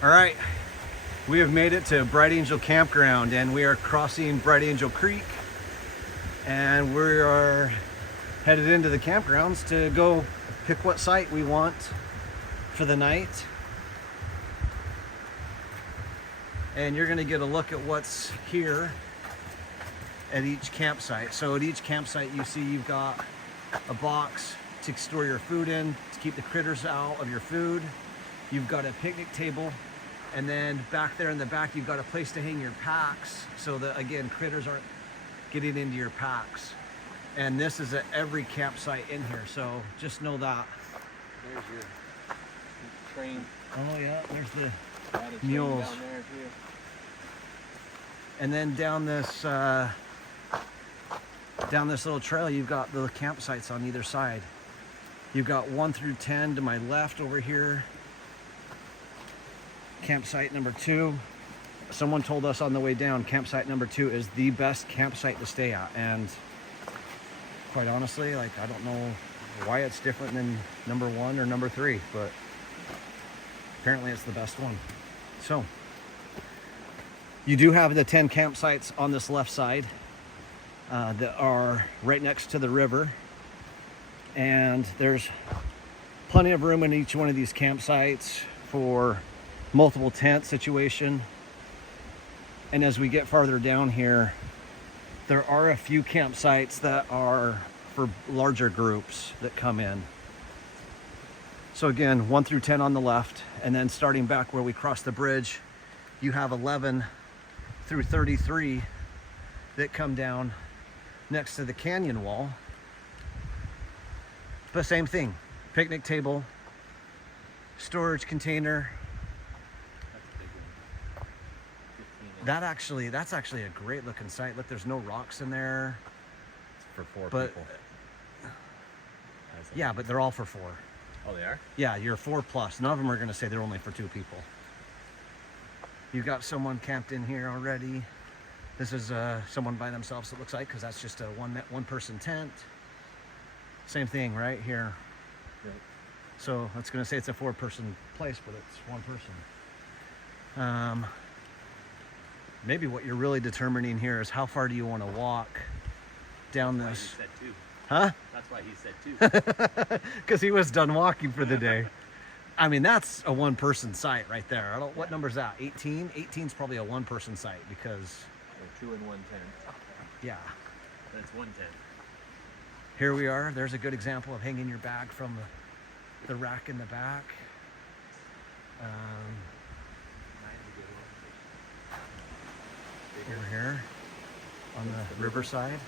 All right, we have made it to Bright Angel Campground and we are crossing Bright Angel Creek and we are headed into the campgrounds to go pick what site we want for the night. And you're gonna get a look at what's here at each campsite. So at each campsite you see you've got a box to store your food in, to keep the critters out of your food. You've got a picnic table, and then back there in the back you've got a place to hang your packs so that, again, critters aren't getting into your packs. And this is at every campsite in here, so just know that. There's your train. Oh yeah, there's the Added mules. down there too. And then down this little trail, you've got the campsites on either side. You've got 1 through 10 to my left over here. Campsite number 2. Someone told us on the way down, campsite number 2 is the best campsite to stay at. And quite honestly, like, I don't know why it's different than number 1 or number 3, but apparently it's the best one. So you do have the 10 campsites on this left side that are right next to the river. And there's plenty of room in each one of these campsites for multiple tent situation. And as we get farther down here, there are a few campsites that are for larger groups that come in. So again, 1 through 10 on the left, and then starting back where we cross the bridge, you have 11 through 33 that come down next to the canyon wall. But same thing, picnic table, storage container. That's actually a great looking site. Look, there's no rocks in there. It's for 4 But people. yeah, but they're all for 4. Oh, they are? Yeah, you're 4 plus. None of them are gonna say they're only for 2 people. You've got someone camped in here already. This is someone by themselves, it looks like, because that's just a one person tent. Same thing right here. Right. So it's gonna say it's a 4-person place, but it's 1 person. Maybe what you're really determining here is how far do you want to walk down this. That's why he said 2. Huh? That's why he said 2. Because he was done walking for the day. I mean, that's a 1-person site right there. What number is that? 18? 18 is probably a 1-person site because, Or 2 in 1 tent. yeah. That's 1 tent. Here we are. There's a good example of hanging your bag from the rack in the back. Over here on the riverside.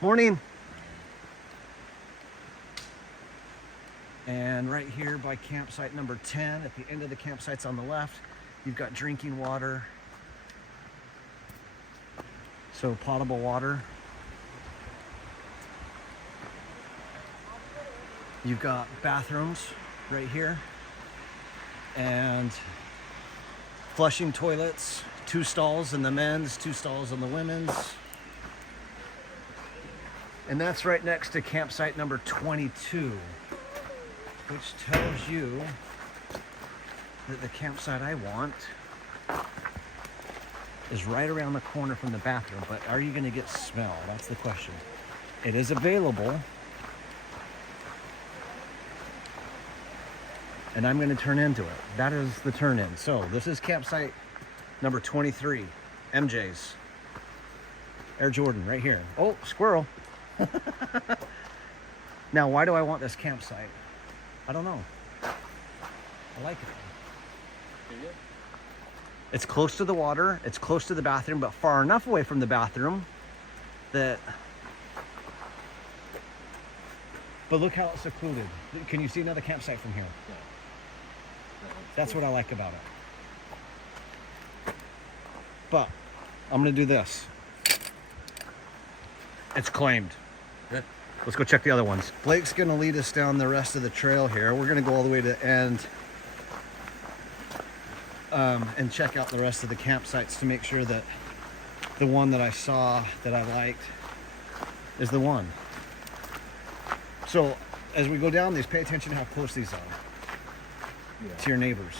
Morning. And right here by campsite number 10, at the end of the campsites on the left, you've got drinking water. So potable water. You've got bathrooms right here. And flushing toilets, 2 stalls in the men's, 2 stalls in the women's. And that's right next to campsite number 22, which tells you that the campsite I want is right around the corner from the bathroom. But are you going to get smell? That's the question. It is available. And I'm going to turn into it. That is the turn in. So this is campsite number 23, MJ's. Air Jordan right here. Oh, squirrel. Now, why do I want this campsite? I don't know. I like it. Do you? It's close to the water. It's close to the bathroom, but far enough away from the bathroom that... But look how it's secluded. Can you see another campsite from here? Yeah. That's what I like about it. But I'm gonna do this. It's claimed. Yeah. Let's go check the other ones. Blake's gonna lead us down the rest of the trail here. We're gonna go all the way to the end and check out the rest of the campsites to make sure that the one that I saw that I liked is the one. So as we go down these, pay attention to how close these are. to your neighbors,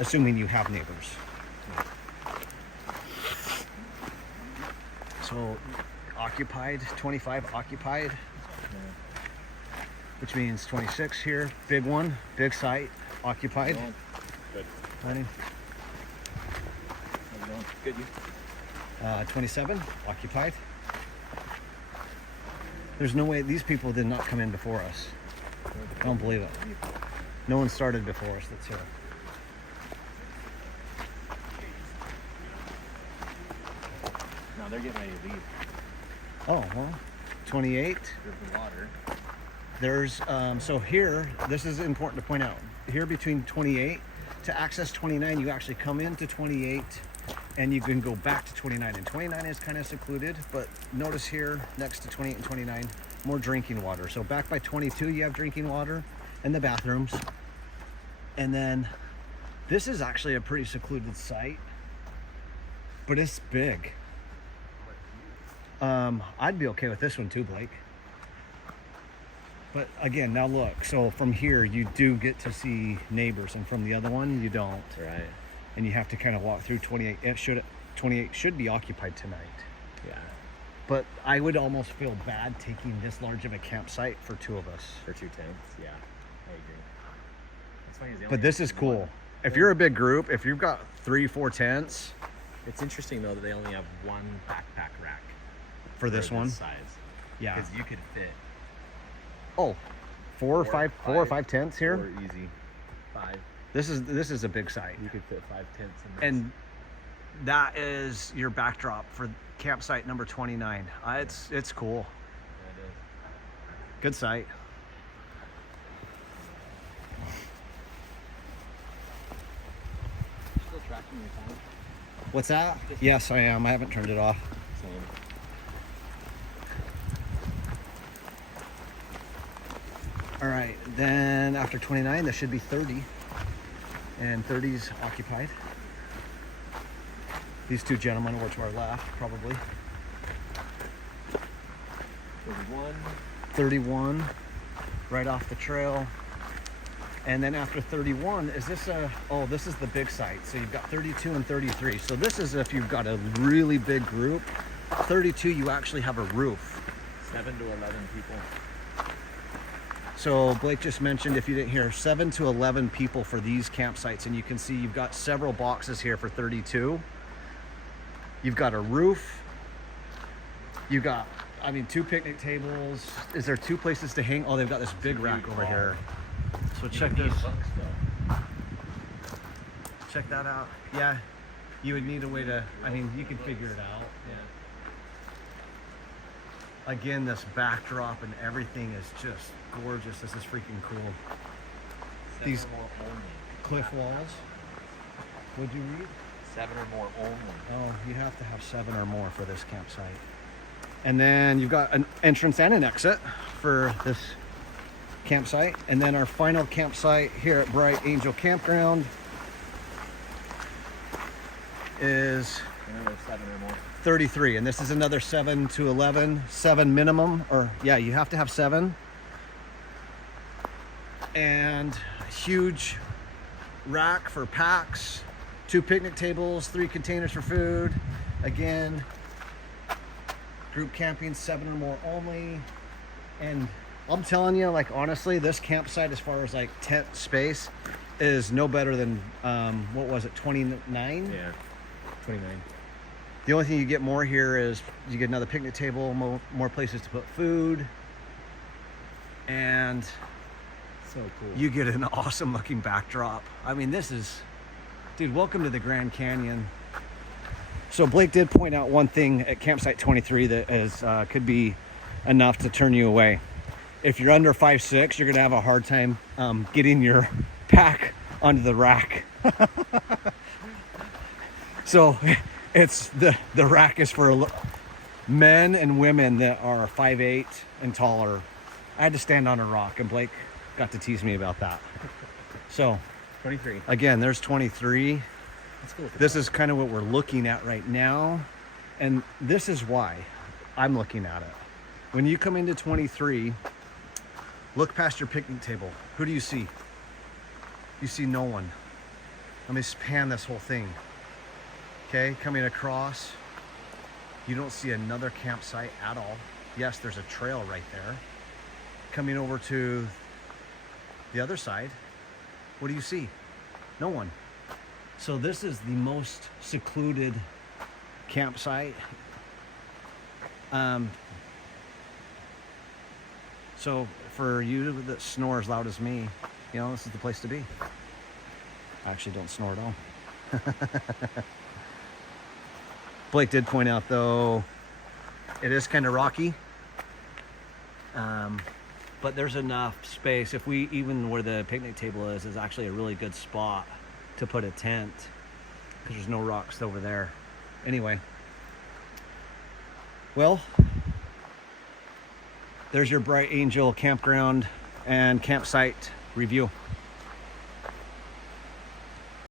assuming you have neighbors. So occupied, 25 occupied, which means 26 here. Big one, big site, occupied. Good. Honey. How's it going? Good. You? 27 occupied. There's no way these people did not come in before us. I don't believe it. No one started before us that's here. No, they're getting ready to leave. Oh, well, 28. There's the water. There's, so here, this is important to point out. Here between 28, to access 29, you actually come into 28 and you can go back to 29. And 29 is kind of secluded, but notice here next to 28 and 29, more drinking water. So back by 22, you have drinking water and the bathrooms. And then this is actually a pretty secluded site, but it's big. I'd be okay with this one too, Blake. But again, now look, so from here you do get to see neighbors, and from the other one you don't. Right. And you have to kind of walk through 28. 28 should be occupied tonight. Yeah. But I would almost feel bad taking this large of a campsite for two of us. For 2 tents. Yeah. I agree. That's funny, But this is cool. If you're a big group, if you've got 3-4 tents It's interesting though that they only have one backpack rack for this one, size. yeah. Because you could fit Oh, four or five tents here. 4 easy. 5. This is a big site. You could fit 5 tents in this. And that is your backdrop for campsite number 29. It's cool. Yeah, it is. Good site. Still tracking your time? What's that? Yes, I am. I haven't turned it off. Same. All right, then after 29, there should be 30. And 30's occupied. These two gentlemen were to our left, probably. 31. 31, right off the trail. And then after 31, is this this is the big site. So you've got 32 and 33. So this is if you've got a really big group. 32, you actually have a roof. 7 to 11 people. So Blake just mentioned, if you didn't hear, 7 to 11 people for these campsites. And you can see you've got several boxes here for 32. You've got a roof. You've got, 2 picnic tables. Is there 2 places to hang? Oh, they've got this big rack over here. So check this. Check that out. Yeah, you would need a way to, you can figure it out. Yeah. Again, this backdrop and everything is just gorgeous. This is freaking cool. 7 These or more only. cliff walls. What'd you read? 7 or more only. Oh, you have to have 7 or more for this campsite. And then you've got an entrance and an exit for this campsite. And then our final campsite here at Bright Angel Campground is Another 7 or more. 33. And this is another 7 to 11, 7 minimum, or yeah, you have to have 7. And huge rack for packs, 2 picnic tables, 3 containers for food. Again, group camping, 7 or more only. And I'm telling you, honestly, this campsite, as far as tent space, is no better than what was it, 29? Yeah. 29. The only thing you get more here is you get another picnic table, more places to put food, and So cool. you get an awesome looking backdrop. This is, dude, welcome to the Grand Canyon. So Blake did point out one thing at campsite 23 that is could be enough to turn you away. If you're under 5'6", you're gonna have a hard time getting your pack onto the rack. So it's the rack is for men and women that are 5'8" and taller. I had to stand on a rock, and Blake got to tease me about that. So 23. again, there's 23. That's cool. This is kind of what we're looking at right now, and this is why I'm looking at it. When you come into 23, look past your picnic table. Who do you see? You see no one. Let me just pan this whole thing. Okay, coming across, you don't see another campsite at all. Yes, there's a trail right there. Coming over to the other side, what do you see? No one. So this is the most secluded campsite. So for you that snore as loud as me, you know, this is the place to be. I actually don't snore at all. Blake did point out though, it is kind of rocky. But there's enough space. If we, even where the picnic table is actually a really good spot to put a tent because there's no rocks over there. Anyway, well, there's your Bright Angel Campground and campsite review.